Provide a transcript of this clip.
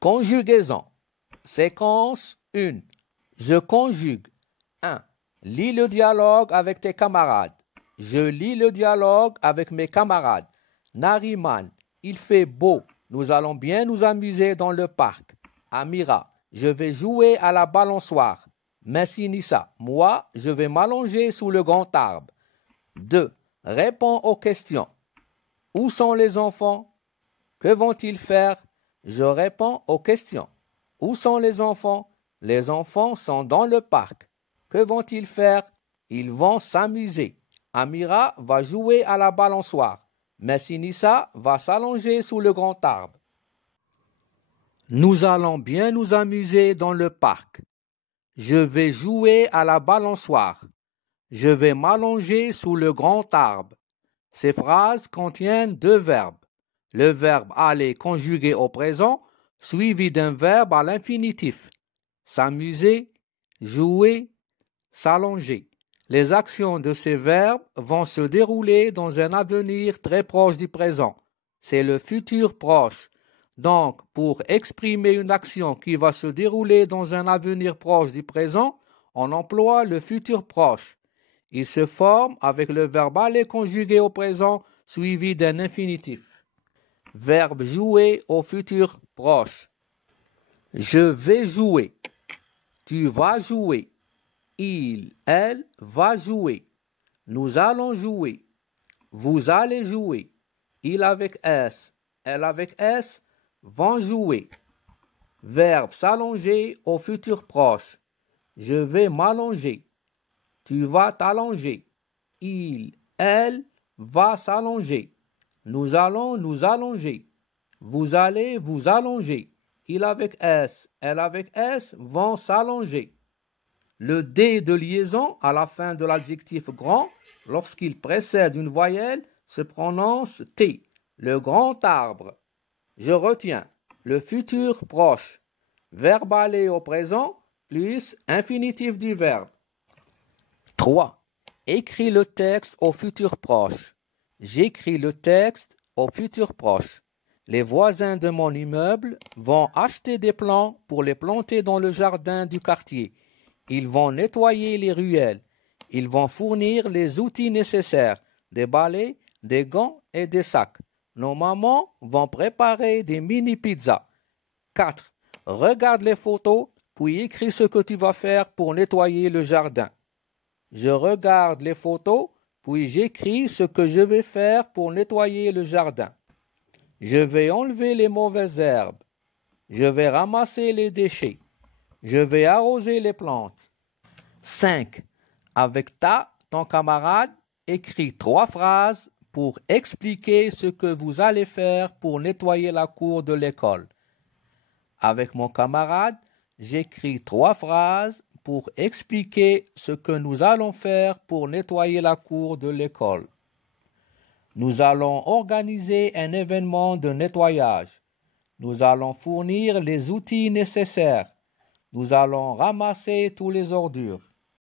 Conjugaison. Séquence 1. Je conjugue. 1. Lis le dialogue avec tes camarades. Je lis le dialogue avec mes camarades. Nariman, il fait beau. Nous allons bien nous amuser dans le parc. Amira, je vais jouer à la balançoire. Messinissa, moi, je vais m'allonger sous le grand arbre. 2. Réponds aux questions. Où sont les enfants? Que vont-ils faire? Je réponds aux questions. Où sont les enfants? Les enfants sont dans le parc. Que vont-ils faire? Ils vont s'amuser. Amira va jouer à la balançoire. Messinissa va s'allonger sous le grand arbre. Nous allons bien nous amuser dans le parc. Je vais jouer à la balançoire. Je vais m'allonger sous le grand arbre. Ces phrases contiennent deux verbes. Le verbe aller conjugué au présent, suivi d'un verbe à l'infinitif. S'amuser, jouer, s'allonger. Les actions de ces verbes vont se dérouler dans un avenir très proche du présent. C'est le futur proche. Donc, pour exprimer une action qui va se dérouler dans un avenir proche du présent, on emploie le futur proche. Il se forme avec le verbe aller conjugué au présent, suivi d'un infinitif. Verbe jouer au futur proche. Je vais jouer. Tu vas jouer. Il, elle va jouer. Nous allons jouer. Vous allez jouer. Il avec S, elle avec S vont jouer. Verbe s'allonger au futur proche. Je vais m'allonger. Tu vas t'allonger. Il, elle va s'allonger. Nous allons nous allonger. Vous allez vous allonger. Il avec S, elle avec S vont s'allonger. Le D de liaison à la fin de l'adjectif grand, lorsqu'il précède une voyelle, se prononce T, le grand arbre. Je retiens le futur proche. Verbe aller au présent plus infinitif du verbe. 3. Écris le texte au futur proche. J'écris le texte au futur proche. Les voisins de mon immeuble vont acheter des plants pour les planter dans le jardin du quartier. Ils vont nettoyer les ruelles. Ils vont fournir les outils nécessaires, des balais, des gants et des sacs. Nos mamans vont préparer des mini-pizzas. 4. Regarde les photos, puis écris ce que tu vas faire pour nettoyer le jardin. Je regarde les photos, puis j'écris ce que je vais faire pour nettoyer le jardin. Je vais enlever les mauvaises herbes. Je vais ramasser les déchets. Je vais arroser les plantes. 5. Avec ton camarade, écris 3 phrases pour expliquer ce que vous allez faire pour nettoyer la cour de l'école. Avec mon camarade, j'écris 3 phrases pour expliquer ce que nous allons faire pour nettoyer la cour de l'école. Nous allons organiser un événement de nettoyage. Nous allons fournir les outils nécessaires. Nous allons ramasser tous les ordures.